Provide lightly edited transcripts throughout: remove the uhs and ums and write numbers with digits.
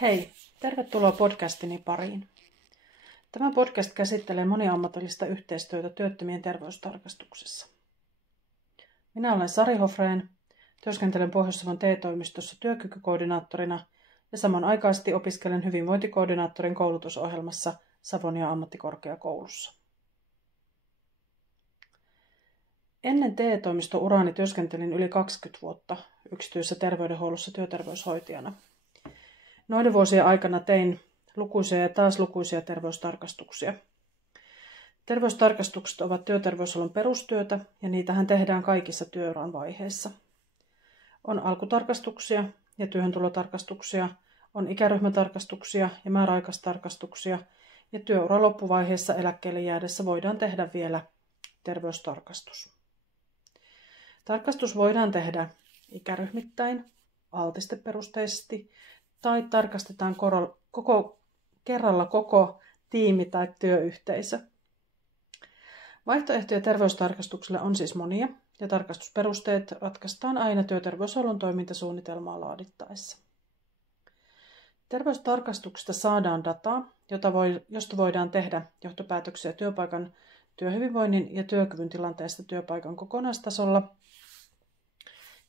Hei, tervetuloa podcastini pariin. Tämä podcast käsittelee moniammatillista yhteistyötä työttömien terveystarkastuksessa. Minä olen Sari Hofrén, työskentelen Pohjois-Savon TE-toimistossa työkykykoordinaattorina ja samanaikaisesti opiskelen hyvinvointikoordinaattorin koulutusohjelmassa Savonia ammattikorkeakoulussa. Ennen TE-toimistouraani työskentelin yli 20 vuotta yksityisessä terveydenhuollossa työterveyshoitajana. Noiden vuosien aikana tein lukuisia ja taas lukuisia terveystarkastuksia. Terveystarkastukset ovat työterveyshuollon perustyötä ja niitähän tehdään kaikissa työuran vaiheissa. On alkutarkastuksia ja työhöntulotarkastuksia, on ikäryhmätarkastuksia ja määräaikaistarkastuksia ja työuran loppuvaiheessa eläkkeelle jäädessä voidaan tehdä vielä terveystarkastus. Tarkastus voidaan tehdä ikäryhmittäin, altisteperusteisesti tai tarkastetaan kerralla koko tiimi tai työyhteisö. Vaihtoehtoja terveystarkastukselle on siis monia ja tarkastusperusteet ratkaistaan aina työterveyshuollon toimintasuunnitelmaa laadittaessa. Terveystarkastuksesta saadaan dataa, josta voidaan tehdä johtopäätöksiä työpaikan työhyvinvoinnin ja työkyvyn tilanteesta työpaikan kokonaistasolla.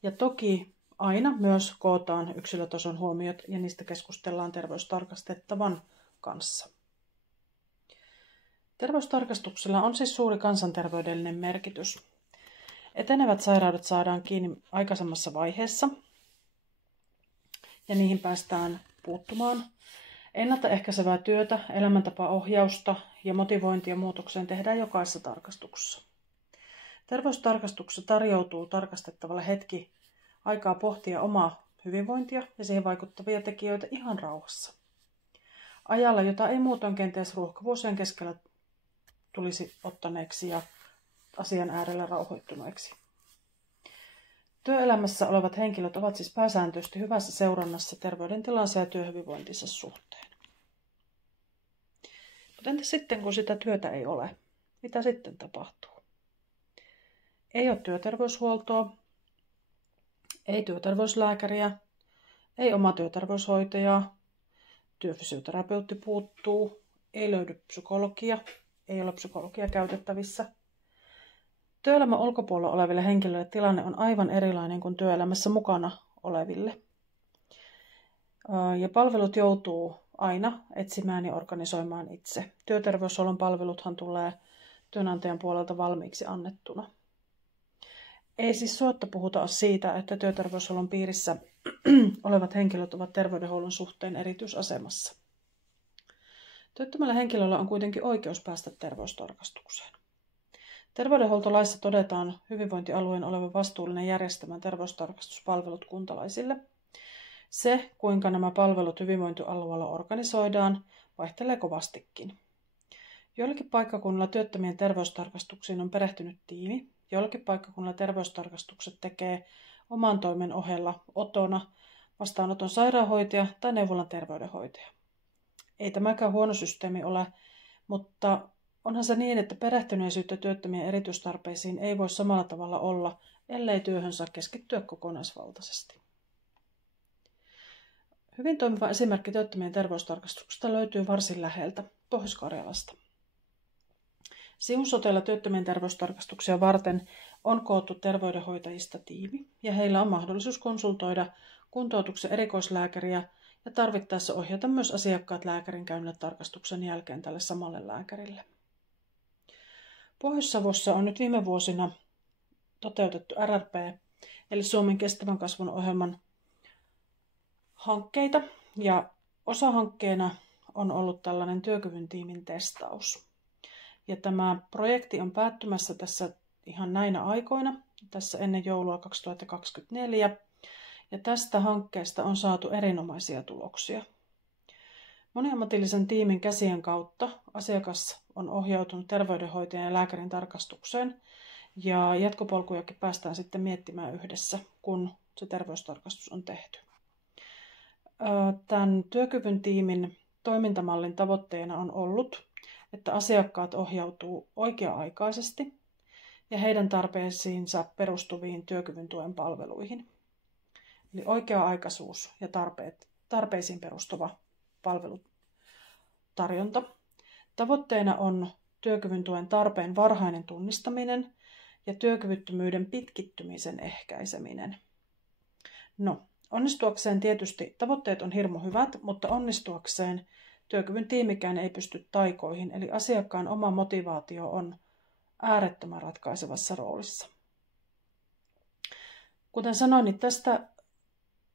Ja toki aina myös kootaan yksilötason huomiot ja niistä keskustellaan terveystarkastettavan kanssa. Terveystarkastuksella on siis suuri kansanterveydellinen merkitys. Etenevät sairaudet saadaan kiinni aikaisemmassa vaiheessa ja niihin päästään puuttumaan. Ennaltaehkäisevää työtä, elämäntapaohjausta ja motivointia muutokseen tehdään jokaisessa tarkastuksessa. Terveystarkastuksessa tarjoutuu tarkastettavalle hetki aikaa pohtia omaa hyvinvointia ja siihen vaikuttavia tekijöitä ihan rauhassa. Ajalla, jota ei muutoin kenties ruuhkavuosien keskellä tulisi ottaneeksi ja asian äärellä rauhoittuneeksi. Työelämässä olevat henkilöt ovat siis pääsääntöisesti hyvässä seurannassa terveydentilansa ja työhyvinvointinsa suhteen. Mutta entä sitten, kun sitä työtä ei ole? Mitä sitten tapahtuu? Ei ole työterveyshuoltoa, ei työterveyslääkäriä, ei oma työterveyshoitajaa, työfysioterapeutti puuttuu, ei löydy psykologia, ei ole psykologia käytettävissä. Työelämän ulkopuolella oleville henkilöille tilanne on aivan erilainen kuin työelämässä mukana oleville. Ja palvelut joutuu aina etsimään ja organisoimaan itse. Työterveyshuollon palveluthan tulee työnantajan puolelta valmiiksi annettuna. Ei siis suotta puhuta siitä, että työterveyshuollon piirissä olevat henkilöt ovat terveydenhuollon suhteen erityisasemassa. Työttömällä henkilöllä on kuitenkin oikeus päästä terveystarkastukseen. Terveydenhuoltolaissa todetaan hyvinvointialueen olevan vastuullinen järjestämään terveystarkastuspalvelut kuntalaisille. Se, kuinka nämä palvelut hyvinvointialueella organisoidaan, vaihtelee kovastikin. Joillakin paikkakunnilla työttömien terveystarkastuksiin on perehtynyt tiimi. Joillakin paikkakunnilla terveystarkastukset tekee oman toimen ohella otona vastaanoton sairaanhoitaja tai neuvolan terveydenhoitaja. Ei tämäkään huono systeemi ole, mutta onhan se niin, että perehtyneisyyttä työttömien erityistarpeisiin ei voi samalla tavalla olla, ellei työhön saa keskittyä kokonaisvaltaisesti. Hyvin toimiva esimerkki työttömien terveystarkastuksesta löytyy varsin läheltä, Pohjois-Karjalasta. Siun Sotella työttömien terveystarkastuksia varten on koottu terveydenhoitajista tiimi ja heillä on mahdollisuus konsultoida kuntoutuksen erikoislääkäriä ja tarvittaessa ohjata myös asiakkaat lääkärin käynnille tarkastuksen jälkeen tälle samalle lääkärille. Pohjois-Savossa on nyt viime vuosina toteutettu RRP eli Suomen kestävän kasvun ohjelman hankkeita ja osahankkeena on ollut tällainen työkyvyn tiimin testaus. Ja tämä projekti on päättymässä tässä ihan näinä aikoina, tässä ennen joulua 2024, ja tästä hankkeesta on saatu erinomaisia tuloksia. Moniammatillisen tiimin käsien kautta asiakas on ohjautunut terveydenhoitajan ja lääkärin tarkastukseen, ja jatkopolkujakin päästään sitten miettimään yhdessä, kun se terveystarkastus on tehty. Tämän työkyvyn tiimin toimintamallin tavoitteena on ollut, että asiakkaat ohjautuu oikea-aikaisesti ja heidän tarpeisiinsa perustuviin työkyvyn tuen palveluihin. Eli oikea-aikaisuus ja tarpeet tarpeisiin perustuva palvelutarjonta. Tavoitteena on työkyvyn tuen tarpeen varhainen tunnistaminen ja työkyvyttömyyden pitkittymisen ehkäiseminen. No, onnistuakseen tietysti tavoitteet on hirmu hyvät, mutta onnistuakseen työkyvyn tiimikään ei pysty taikoihin, eli asiakkaan oma motivaatio on äärettömän ratkaisevassa roolissa. Kuten sanoin, niin tästä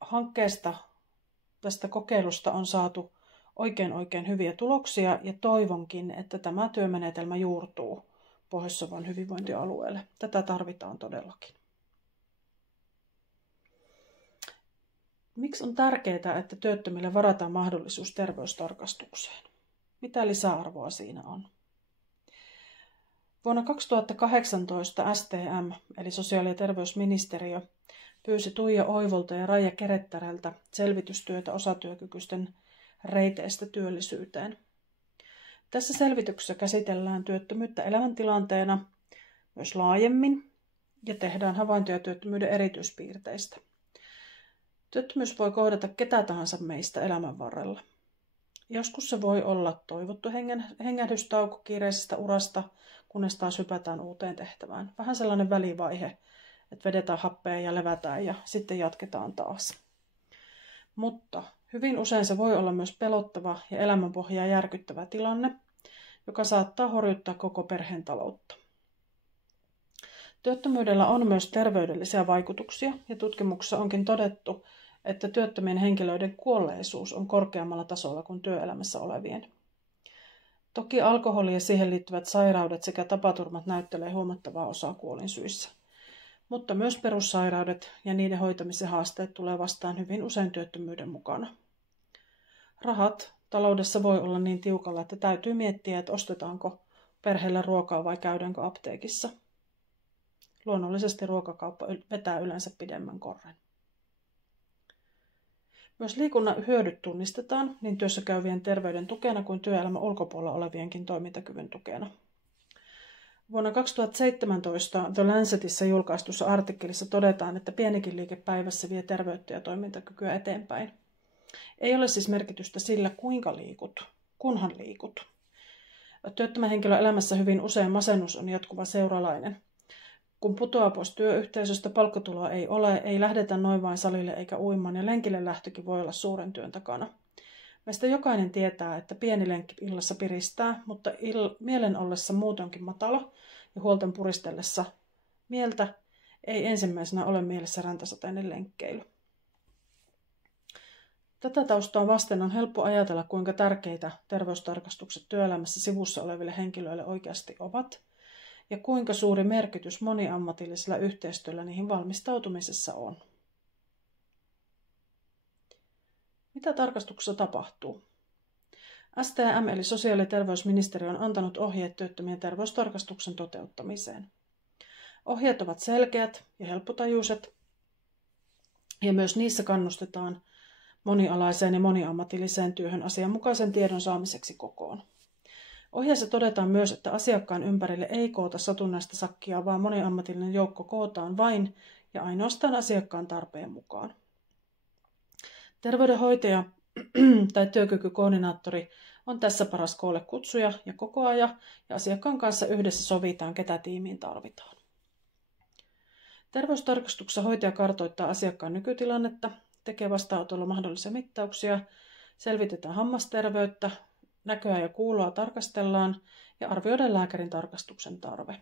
hankkeesta, tästä kokeilusta on saatu oikein hyviä tuloksia ja toivonkin, että tämä työmenetelmä juurtuu Pohjois-Savon hyvinvointialueelle. Tätä tarvitaan todellakin. Miksi on tärkeää, että työttömille varataan mahdollisuus terveystarkastukseen? Mitä lisäarvoa siinä on? Vuonna 2018 STM, eli sosiaali- ja terveysministeriö, pyysi Tuija Oivolta ja Raija Kerettäreltä selvitystyötä osatyökykyisten reiteistä työllisyyteen. Tässä selvityksessä käsitellään työttömyyttä elämäntilanteena myös laajemmin ja tehdään havaintoja työttömyyden erityispiirteistä. Työttömyys voi kohdata ketä tahansa meistä elämän varrella. Joskus se voi olla toivottu hengähdystauko kiireisestä urasta, kunnes taas hypätään uuteen tehtävään. Vähän sellainen välivaihe, että vedetään happea ja levätään ja sitten jatketaan taas. Mutta hyvin usein se voi olla myös pelottava ja elämänpohjaa järkyttävä tilanne, joka saattaa horjuttaa koko perheen taloutta. Työttömyydellä on myös terveydellisiä vaikutuksia ja tutkimuksessa onkin todettu, että työttömien henkilöiden kuolleisuus on korkeammalla tasolla kuin työelämässä olevien. Toki alkoholi ja siihen liittyvät sairaudet sekä tapaturmat näyttelee huomattavaa osaa kuolinsyissä. Mutta myös perussairaudet ja niiden hoitamisen haasteet tulee vastaan hyvin usein työttömyyden mukana. Rahat taloudessa voi olla niin tiukalla, että täytyy miettiä, että ostetaanko perheelle ruokaa vai käydäänkö apteekissa. Luonnollisesti ruokakauppa vetää yleensä pidemmän korren. Myös liikunnan hyödyt tunnistetaan niin työssäkäyvien terveyden tukena kuin työelämän ulkopuolella olevienkin toimintakyvyn tukena. Vuonna 2017 The Lancetissa julkaistussa artikkelissa todetaan, että pienikin liike päivässä vie terveyttä ja toimintakykyä eteenpäin. Ei ole siis merkitystä sillä, kuinka liikut, kunhan liikut. Työttömän henkilön elämässä hyvin usein masennus on jatkuva seuralainen. Kun putoaa pois työyhteisöstä, palkkatuloa ei ole, ei lähdetä noin vain salille eikä uimaan ja lenkille lähtökin voi olla suuren työn takana. Meistä jokainen tietää, että pieni lenkki illassa piristää, mutta mielen ollessa muutonkin matala ja huolten puristellessa mieltä ei ensimmäisenä ole mielessä räntäsateinen lenkkeily. Tätä taustaa vasten on helppo ajatella, kuinka tärkeitä terveystarkastukset työelämässä sivussa oleville henkilöille oikeasti ovat ja kuinka suuri merkitys moniammatillisella yhteistyöllä niihin valmistautumisessa on. Mitä tarkastuksessa tapahtuu? STM eli sosiaali- ja terveysministeriö on antanut ohjeet työttömien terveystarkastuksen toteuttamiseen. Ohjeet ovat selkeät ja helppotajuiset ja myös niissä kannustetaan monialaiseen ja moniammatilliseen työhön asianmukaisen tiedon saamiseksi kokoon. Ohjeessa todetaan myös, että asiakkaan ympärille ei koota satunnaista sakkia, vaan moniammatillinen joukko kootaan vain ja ainoastaan asiakkaan tarpeen mukaan. Terveydenhoitaja tai työkykykoordinaattori on tässä paras koolle kutsuja ja kokoaja, ja asiakkaan kanssa yhdessä sovitaan, ketä tiimiin tarvitaan. Terveystarkastuksessa hoitaja kartoittaa asiakkaan nykytilannetta, tekee vastaanotolla mahdollisia mittauksia, selvitetään hammasterveyttä, näköä ja kuuloa tarkastellaan ja arvioidaan lääkärin tarkastuksen tarve.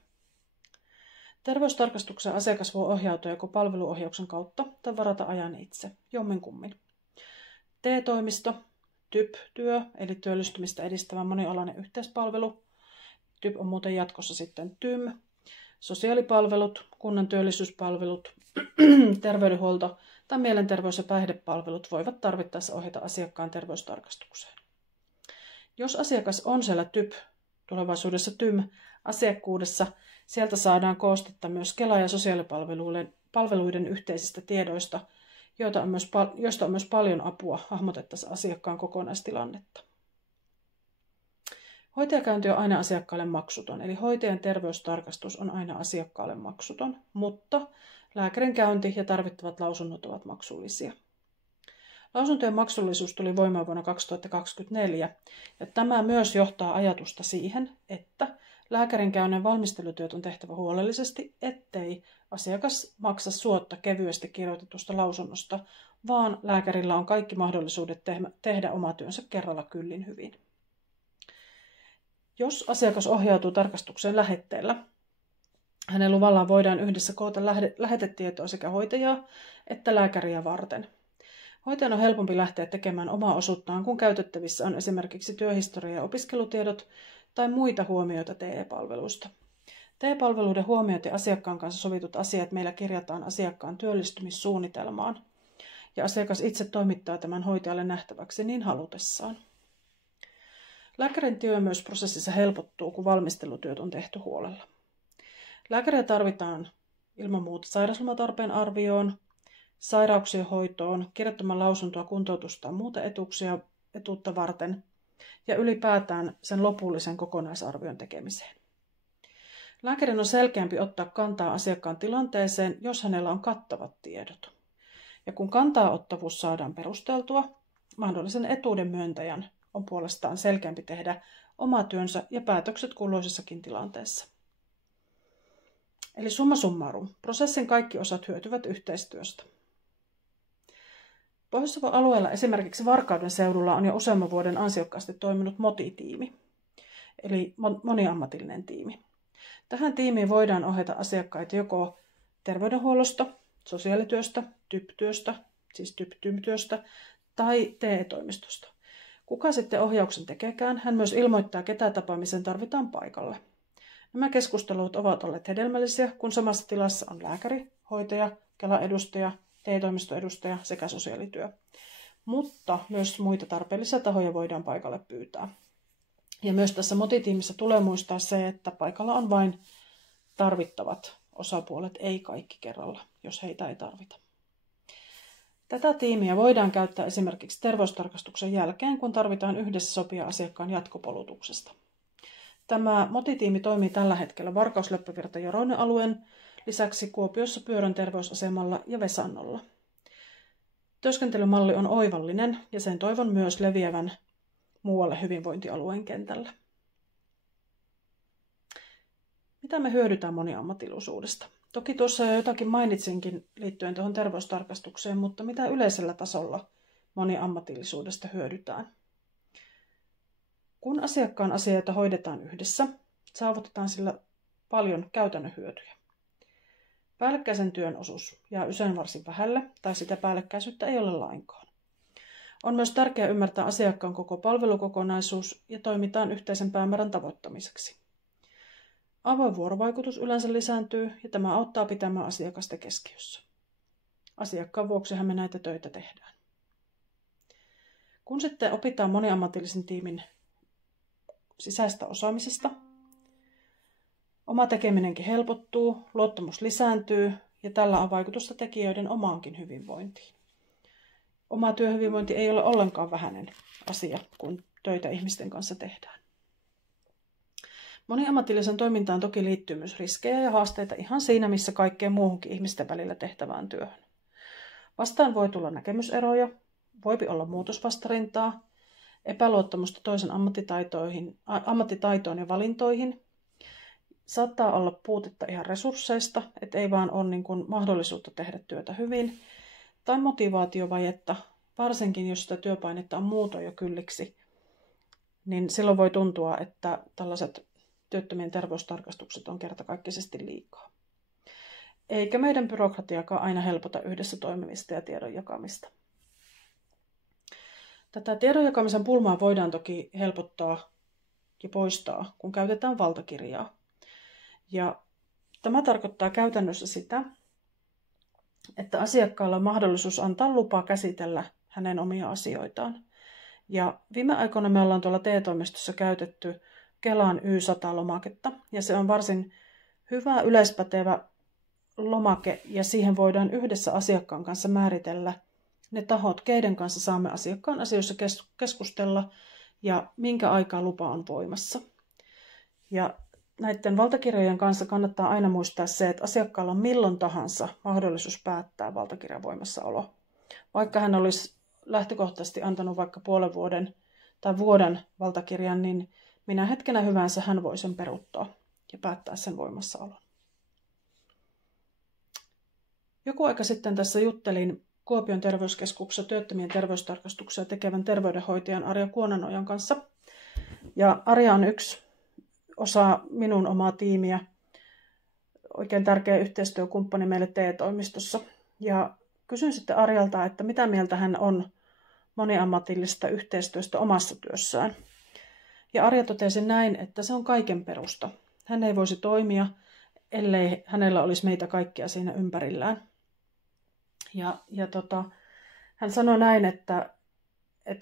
Terveystarkastuksen asiakas voi ohjautua joko palveluohjauksen kautta tai varata ajan itse, jomminkummin. TE-toimisto, TYP-työ eli työllistymistä edistävä monialainen yhteispalvelu, TYP on muuten jatkossa sitten TYM, sosiaalipalvelut, kunnan työllisyyspalvelut, terveydenhuolto tai mielenterveys- ja päihdepalvelut voivat tarvittaessa ohjata asiakkaan terveystarkastukseen. Jos asiakas on siellä TYP, tulevaisuudessa TYM, asiakkuudessa, sieltä saadaan koostetta myös Kela- ja sosiaalipalveluiden yhteisistä tiedoista, joista on myös paljon apua hahmotettaessa asiakkaan kokonaistilannetta. Hoitajakäynti on aina asiakkaalle maksuton, eli hoitajan terveystarkastus on aina asiakkaalle maksuton, mutta lääkärin käynti ja tarvittavat lausunnot ovat maksullisia. Lausuntojen maksullisuus tuli voimaan vuonna 2024, ja tämä myös johtaa ajatusta siihen, että lääkärin käynnin valmistelutyöt on tehtävä huolellisesti, ettei asiakas maksa suotta kevyesti kirjoitetusta lausunnosta, vaan lääkärillä on kaikki mahdollisuudet tehdä oma työnsä kerralla kyllin hyvin. Jos asiakas ohjautuu tarkastukseen lähetteellä, hänen luvallaan voidaan yhdessä koota lähetetietoa sekä hoitajaa että lääkäriä varten. Hoitajan on helpompi lähteä tekemään omaa osuuttaan, kun käytettävissä on esimerkiksi työhistoria ja opiskelutiedot tai muita huomioita TE-palveluista. TE-palveluiden huomiot ja asiakkaan kanssa sovitut asiat meillä kirjataan asiakkaan työllistymissuunnitelmaan, ja asiakas itse toimittaa tämän hoitajalle nähtäväksi niin halutessaan. Lääkärin työ myös prosessissa helpottuu, kun valmistelutyöt on tehty huolella. Lääkäriä tarvitaan ilman muuta sairauslomatarpeen arvioon, sairauksien hoitoon, kirjoittamaan lausuntoa, kuntoutusta tai muuta etuutta varten ja ylipäätään sen lopullisen kokonaisarvion tekemiseen. Lääkärin on selkeämpi ottaa kantaa asiakkaan tilanteeseen, jos hänellä on kattavat tiedot. Ja kun kantaa-ottavuus saadaan perusteltua, mahdollisen etuuden myöntäjän on puolestaan selkeämpi tehdä oma työnsä ja päätökset kulloisessakin tilanteessa. Eli summa summarum, prosessin kaikki osat hyötyvät yhteistyöstä. Pohjois-Savon alueella esimerkiksi Varkauden seudulla on jo useamman vuoden ansiokkaasti toiminut MOTI-tiimi, eli moniammatillinen tiimi. Tähän tiimiin voidaan ohjata asiakkaita joko terveydenhuollosta, sosiaalityöstä, TYP-työstä, siis TYP-työstä tai TE-toimistosta. Kuka sitten ohjauksen tekeekään, hän myös ilmoittaa, ketä tapaamisen tarvitaan paikalle. Nämä keskustelut ovat olleet hedelmällisiä, kun samassa tilassa on lääkäri, hoitaja, Kelan edustaja, TE-toimiston edustaja sekä sosiaalityö. Mutta myös muita tarpeellisia tahoja voidaan paikalle pyytää. Ja myös tässä MOTI-tiimissä tulee muistaa se, että paikalla on vain tarvittavat osapuolet, ei kaikki kerralla, jos heitä ei tarvita. Tätä tiimiä voidaan käyttää esimerkiksi terveystarkastuksen jälkeen, kun tarvitaan yhdessä sopia asiakkaan jatkopolutuksesta. Tämä MOTI-tiimi toimii tällä hetkellä Varkaus-Leppävirta-Joroinen alueen lisäksi Kuopiossa Pyörön terveysasemalla ja Vesannolla. Työskentelymalli on oivallinen ja sen toivon myös leviävän muualle hyvinvointialueen kentällä. Mitä me hyödytään moniammatillisuudesta? Toki tuossa jo jotakin mainitsinkin liittyen tuohon terveystarkastukseen, mutta mitä yleisellä tasolla moniammatillisuudesta hyödytään? Kun asiakkaan asioita hoidetaan yhdessä, saavutetaan sillä paljon käytännön hyötyjä. Päällekkäisen työn osuus jää usein varsin vähälle tai sitä päällekkäisyyttä ei ole lainkaan. On myös tärkeää ymmärtää asiakkaan koko palvelukokonaisuus ja toimitaan yhteisen päämäärän tavoittamiseksi. Avoin vuorovaikutus yleensä lisääntyy ja tämä auttaa pitämään asiakasta keskiössä. Asiakkaan vuoksihan me näitä töitä tehdään. Kun sitten opitaan moniammatillisen tiimin sisäistä osaamisesta, oma tekeminenkin helpottuu, luottamus lisääntyy ja tällä on vaikutusta tekijöiden omaankin hyvinvointiin. Oma työhyvinvointi ei ole ollenkaan vähäinen asia, kun töitä ihmisten kanssa tehdään. Moniammatillisen toimintaan toki liittyy myös riskejä ja haasteita ihan siinä, missä kaikkeen muuhunkin ihmisten välillä tehtävään työhön. Vastaan voi tulla näkemyseroja, voipi olla muutosvastarintaa, epäluottamusta toisen ammattitaitoon ja valintoihin. Saattaa olla puutetta ihan resursseista, että ei vaan ole mahdollisuutta tehdä työtä hyvin, tai motivaatiovajetta, varsinkin jos sitä työpainetta on muutoin jo kylliksi, niin silloin voi tuntua, että tällaiset työttömien terveystarkastukset on kertakaikkisesti liikaa. Eikä meidän byrokratiakaan aina helpota yhdessä toimimista ja tiedon jakamista. Tätä tiedon jakamisen pulmaa voidaan toki helpottaa ja poistaa, kun käytetään valtakirjaa. Ja tämä tarkoittaa käytännössä sitä, että asiakkaalla on mahdollisuus antaa lupa käsitellä hänen omia asioitaan. Ja viime aikoina me ollaan tuolla TE-toimistossa käytetty Kelan Y100-lomaketta, ja se on varsin hyvä yleispätevä lomake, ja siihen voidaan yhdessä asiakkaan kanssa määritellä ne tahot, keiden kanssa saamme asiakkaan asioissa keskustella, ja minkä aikaa lupa on voimassa. Ja näiden valtakirjojen kanssa kannattaa aina muistaa se, että asiakkaalla on milloin tahansa mahdollisuus päättää valtakirjan voimassaolo. Vaikka hän olisi lähtökohtaisesti antanut vaikka puolen vuoden tai vuoden valtakirjan, niin minä hetkenä hyvänsä hän voi sen peruuttaa ja päättää sen voimassaolon. Joku aika sitten tässä juttelin Kuopion terveyskeskuksessa työttömien terveystarkastuksia tekevän terveydenhoitajan Arja Kuonanojan kanssa. Ja Arja on yksi osa minun omaa tiimiä, oikein tärkeä yhteistyökumppani meille TE-toimistossa. Ja kysyin sitten Arjalta, että mitä mieltä hän on moniammatillisesta yhteistyöstä omassa työssään. Ja Arja totesi näin, että se on kaiken perusta. Hän ei voisi toimia, ellei hänellä olisi meitä kaikkia siinä ympärillään. Hän sanoi näin, että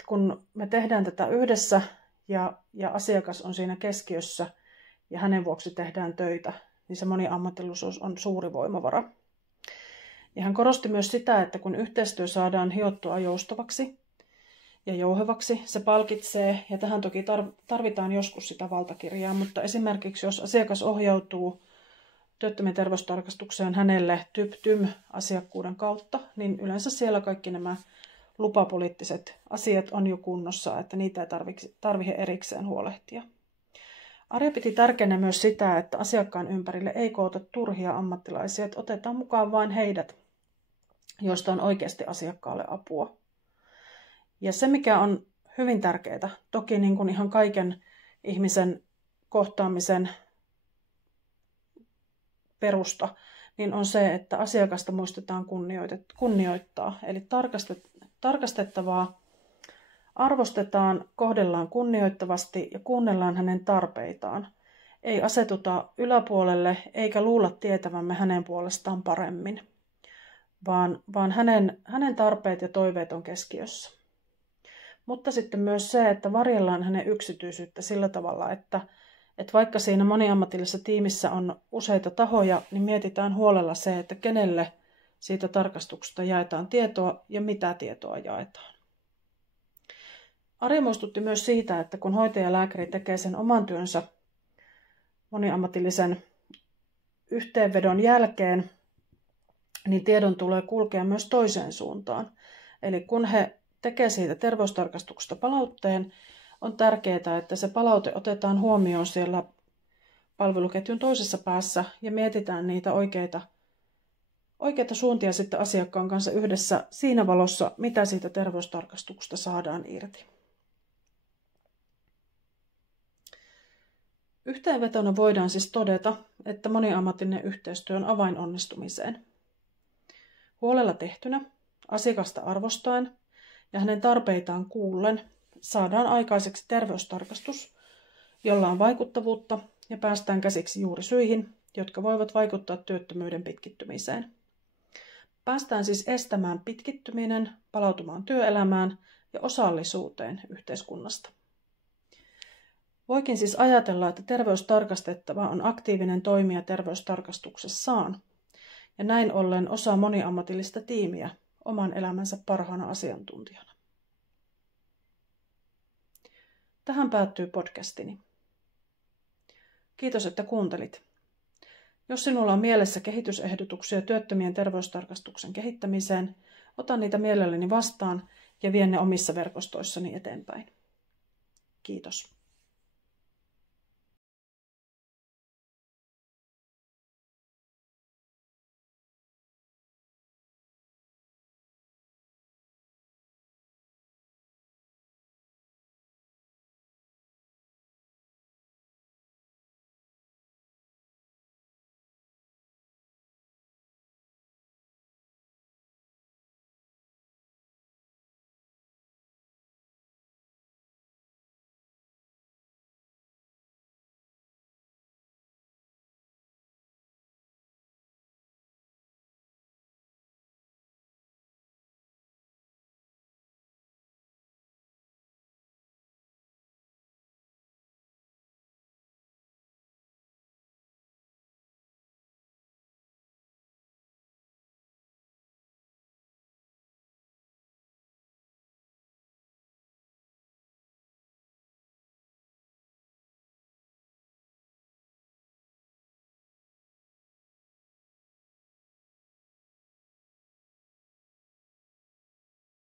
kun me tehdään tätä yhdessä ja asiakas on siinä keskiössä ja hänen vuoksi tehdään töitä, niin se moniammatillisuus on suuri voimavara. Ja hän korosti myös sitä, että kun yhteistyö saadaan hiottua joustavaksi ja jouhevaksi, se palkitsee, ja tähän toki tarvitaan joskus sitä valtakirjaa, mutta esimerkiksi jos asiakas ohjautuu työttömien terveystarkastukseen hänelle TYP-TYM-asiakkuuden kautta, niin yleensä siellä kaikki nämä lupapoliittiset asiat on jo kunnossa, että niitä ei tarvitse erikseen huolehtia. Arja piti tärkeänä myös sitä, että asiakkaan ympärille ei koota turhia ammattilaisia, että otetaan mukaan vain heidät, joista on oikeasti asiakkaalle apua. Ja se, mikä on hyvin tärkeää, toki niin kuin ihan kaiken ihmisen kohtaamisen perusta, niin on se, että asiakasta muistetaan kunnioittaa. Eli tarkastettavaa arvostetaan, kohdellaan kunnioittavasti ja kuunnellaan hänen tarpeitaan. Ei asetuta yläpuolelle eikä luulla tietävämme hänen puolestaan paremmin, vaan hänen tarpeet ja toiveet on keskiössä. Mutta sitten myös se, että varjellaan hänen yksityisyyttä sillä tavalla, että vaikka siinä moniammatillisessa tiimissä on useita tahoja, niin mietitään huolella se, että kenelle siitä tarkastuksesta jaetaan tietoa ja mitä tietoa jaetaan. Arja muistutti myös siitä, että kun hoitaja ja lääkäri tekee sen oman työnsä moniammatillisen yhteenvedon jälkeen, niin tiedon tulee kulkea myös toiseen suuntaan. Eli kun he tekevät siitä terveystarkastuksesta palautteen, on tärkeää, että se palaute otetaan huomioon siellä palveluketjun toisessa päässä ja mietitään niitä oikeita suuntia sitten asiakkaan kanssa yhdessä siinä valossa, mitä siitä terveystarkastuksesta saadaan irti. Yhteenvetona voidaan siis todeta, että moniammatillinen yhteistyö on avain onnistumiseen. Huolella tehtynä, asiakasta arvostaen ja hänen tarpeitaan kuullen saadaan aikaiseksi terveystarkastus, jolla on vaikuttavuutta ja päästään käsiksi juurisyihin, jotka voivat vaikuttaa työttömyyden pitkittymiseen. Päästään siis estämään pitkittyminen, palautumaan työelämään ja osallisuuteen yhteiskunnasta. Voikin siis ajatella, että terveystarkastettava on aktiivinen toimija terveystarkastuksessaan ja näin ollen osa moniammatillista tiimiä oman elämänsä parhaana asiantuntijana. Tähän päättyy podcastini. Kiitos, että kuuntelit. Jos sinulla on mielessä kehitysehdotuksia työttömien terveystarkastuksen kehittämiseen, otan niitä mielelläni vastaan ja vien ne omissa verkostoissani eteenpäin. Kiitos.